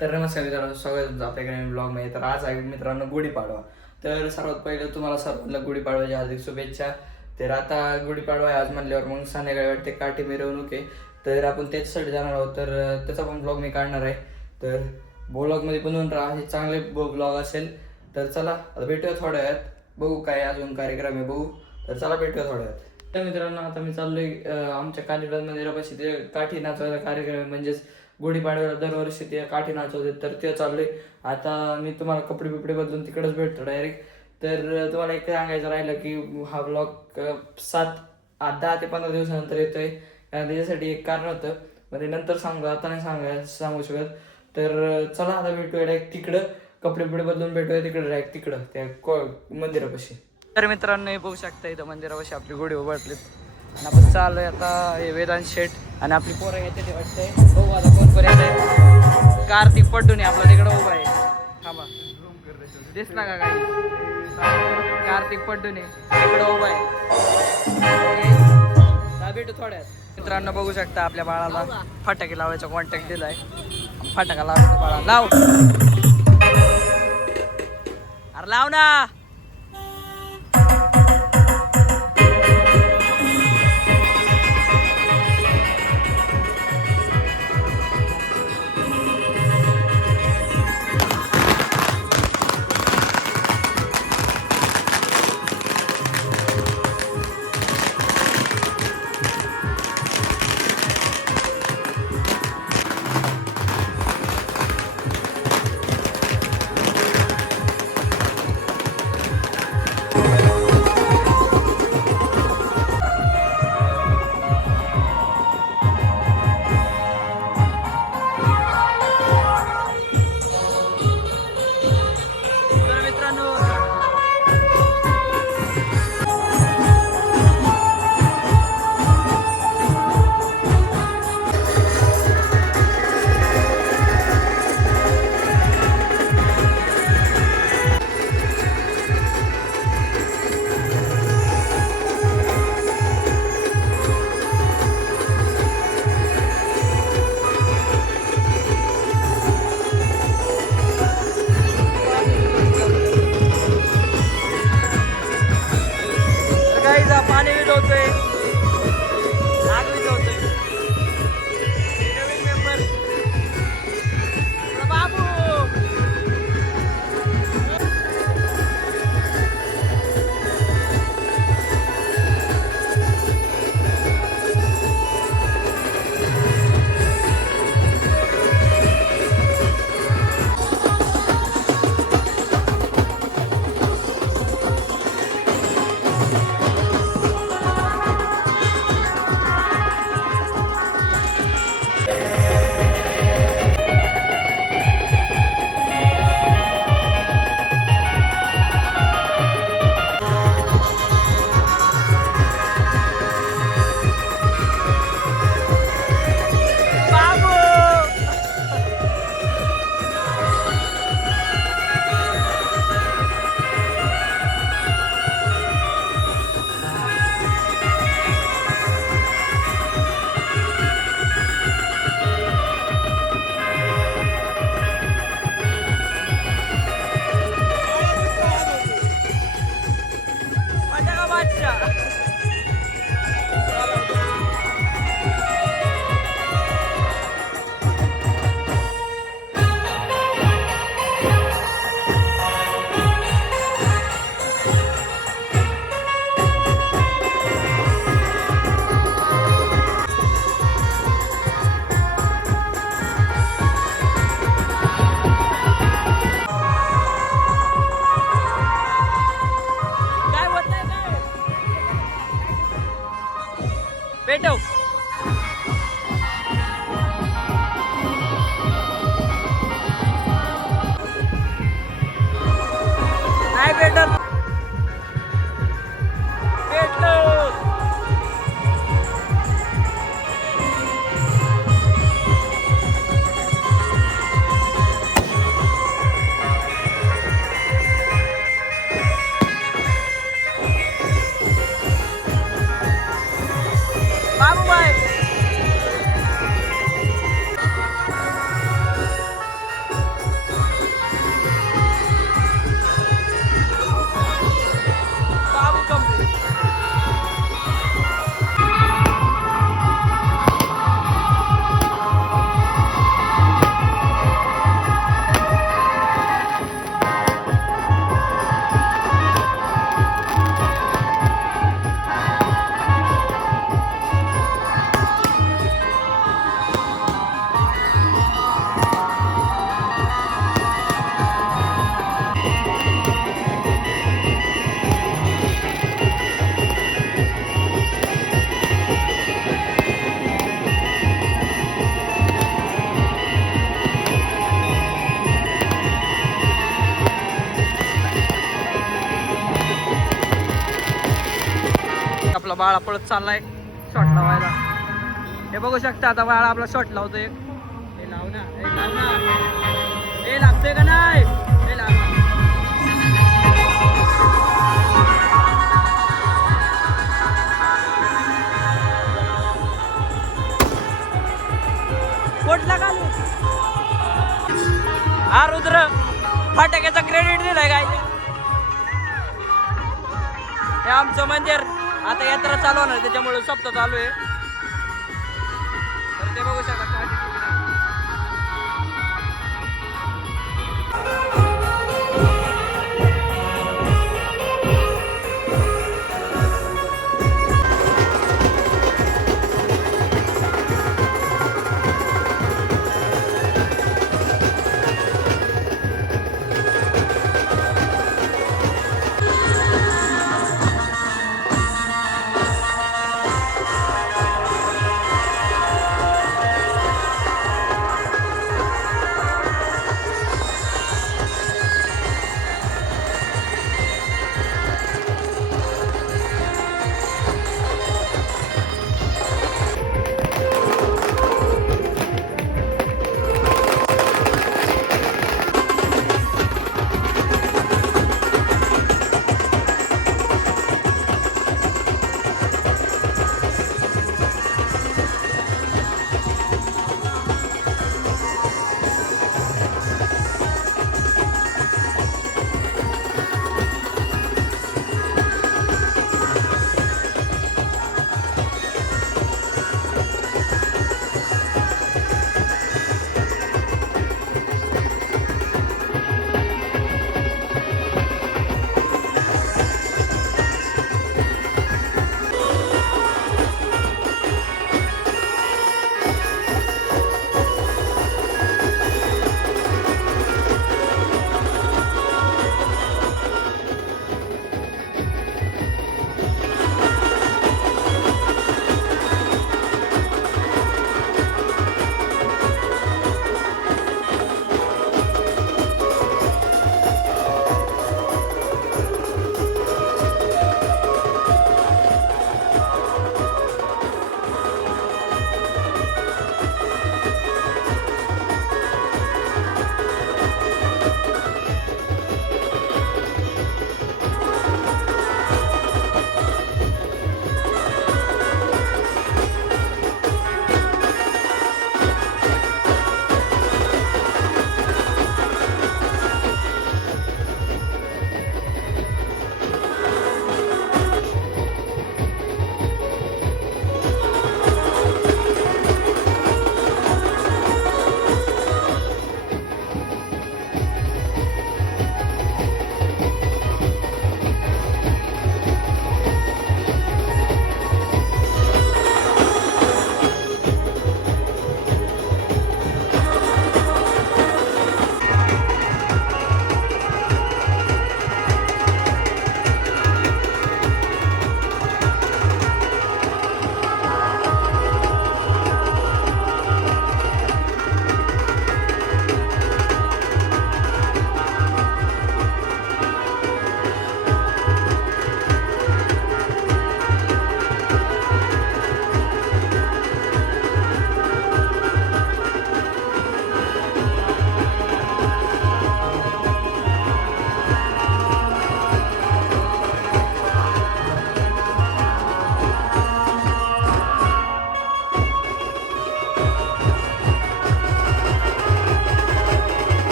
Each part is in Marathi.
तर नमस्कार मित्रांनो, स्वागत आपल्याकडे ब्लॉगमध्ये. तर आज आहे मित्रांनो गुढीपाडवा. तर सर्वात पहिलं तुम्हाला सर्वांना गुढीपाडव्याच्या हार्दिक शुभेच्छा. तर आता गुढीपाडवा आहे आज म्हणल्यावर मग संध्याकाळी वाटते काठी मिरवणूक आहे. तर आपण त्याच्यासाठी जाणार आहोत. तर त्याचा पण ब्लॉग मी काढणार आहे. तर ब्लॉगमध्ये बनवून राहा, हे चांगले ब्लॉग असेल. तर चला आता भेटूया थोड्या वेळात, बघू काय अजून कार्यक्रम आहे बघू. तर चला भेटूया थोड्या वेळात. तर मित्रांनो आता मी चाललोय आमच्या कालीदास मंदिरापाशी ते काठी नाचवायचा कार्यक्रम आहे, म्हणजेच गुढीपाडव्याला दरवर्षी ते काठी नाचवते. तर ते चाललंय. आता मी तुम्हाला कपडे बिपडे बदलून तिकडंच भेटतो डायरेक्ट. तर तुम्हाला एक सांगायचं राहिलं की हा ब्लॉग 10 ते 15 दिवसानंतर येतोय. त्याच्यासाठी एक कारण होतं, म्हणजे नंतर सांगू, आता नाही सांगू शकत. तर चला आता भेटूया डायरेक्ट तिकडं, कपडे बिपडे बदलून भेटूया तिकडं डायरेक्ट तिकडं त्या मंदिरापाशी. तर मित्रांनो हे बघू शकता, इथं मंदिरापाशी आपली गुढी उभारलीत आणि आपण चाललोय आता. हे वेदांत शेठ आणि आपली पोरं येते ते वाटतंय. बघू आता कोण कोण येते. कार्तिक पड्डून आपला तिकडं उभा आहे. थांबा, दिसला का काही? कार्तिक पड्डून तिकडं उभा आहे. भेटू थोड्यात. मित्रांनो बघू शकता आपल्या बाळाला फटाके लावायचा कॉन्टॅक्ट दिलाय. फटाका लावायचा बाळा, लाव. अरे लाव ना. बाळा पळत चाललाय शॉट लावायला. हे बघू शकता आता बाळा आपला शॉट लावतोय. हे लाव ना, हे लाव ना, हे लागतोय का नाही, हे लाव ना. कोटला का हा रुद्र फाटक्याचा क्रेडिट दिलाय काय. हे आमचं मंदिर आता यात्रा चालू होणार त्याच्यामुळे सप्ताह चालू आहे. तर ते बघू शकता.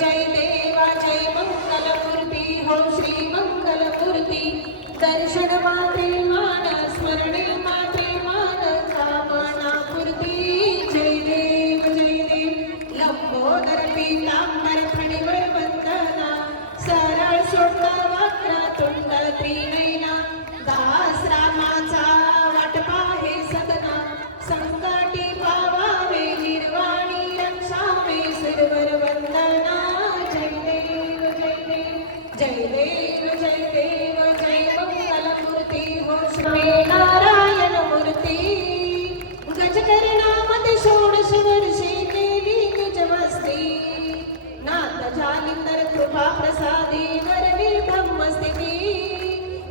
जय देवा जय मंगलमूर्ती हो श्री मंगलमूर्ती दर्शन मात्रे मान स्मरणे मात्रे मान कामनापूर्ती जय देव लंबोदर पीतांबर फणीवर वंदना सरळ सोट वक्रतुंड त्रिनयना दास रामाचा वाटपा हे सदना संकटी पावावे निर्वाणी रक्षावे सिरवर वंदना जय देव जय देव जय मंगलमूर्ती हो श्री नारायण मूर्ती गजकर्णामध्ये षोडश वर्षे केली निजमस्ती नाथ जालिंदर कृपा प्रसादी वरवी ब्रह्मस्थिती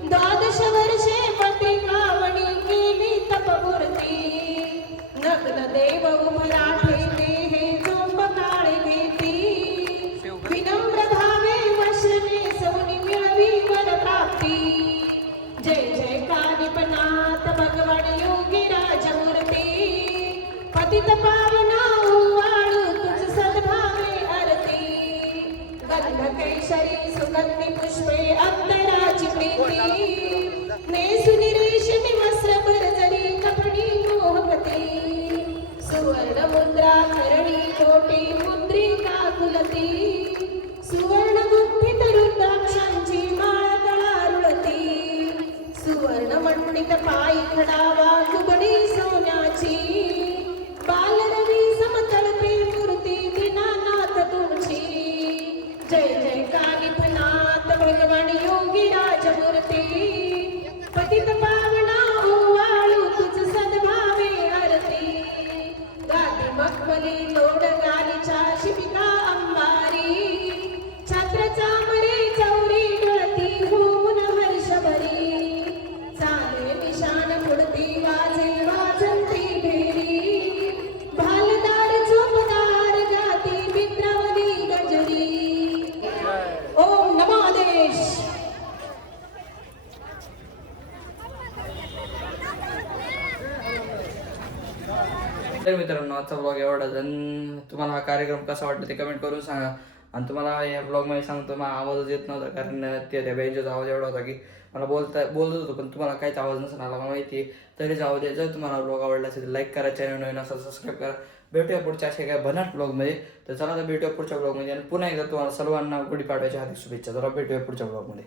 द्वादश वर्षे पत्रिकावणी केली तपमूर्ती नग्न देव उभरा ठेवले हे चोंब काळे घेती विनम्र भावे वशने सौनी मिळवी वर प्राप्ती जय कानिपनाथ भगवान योगी राजमूर्ती पतित पावना वाळू तुझ सद्भावे आरती गंध कैशरी सुगंधी पुष्पे अंतराची प्रीती नेसुनी रेशमी वस्त्र भरजरी कपडी मोहकती सुवर्ण मुद्रा करणी कोटी मुद्रिका कुलती सुवर्ण गुंफित रुद्राक्षांची माळ गळारुळती सुवर्ण मंडित पायी खडावा कुबडी सोन्याची बालरवी समतळपे मूर्ती दीनानाथ तुमची जय कानिपनाथ भगवान योगी राजमूर्ती पतित पावना ओवाळू तुझ सद्भावे आरती गादी मखमली तोड गालीच्या शिपिका अंबारी छात्र चामरे चौरी डळती होऊन हर्षभरी चाले निशान पुढती वाजंती भेरी भालदार चोपदार गाती मित्रवदी गजरी ओम नमो आदेश तर मित्रांनो आजचा ब्लॉग एवढाच आणि तुम्हाला हा कार्यक्रम कसा वाटला ते कमेंट करून सांगा. आणि तुम्हाला या ब्लॉगमध्ये सांगतो मला आवाजच येत नव्हता कारण त्या बेंचचा आवाज एवढा होता की मला बोलत होतो पण तुम्हाला काहीच आवाज नसेल आला मला माहिती आहे. तरी जाऊ दे. जर तुम्हाला ब्लॉग आवडला असेल तर लाईक करा, चॅनल नवीन असेल सबस्क्राईब करा. भेटूया पुढच्या अशा काय बनाट ब्लॉगमध्ये. तर चला तर भेटूया पुढच्या ब्लॉगमध्ये आणि पुन्हा एकदा तुम्हाला सर्वांना गुढीपाडव्याच्या हार्दिक शुभेच्छा. जरा भेटूया पुढच्या ब्लॉगमध्ये.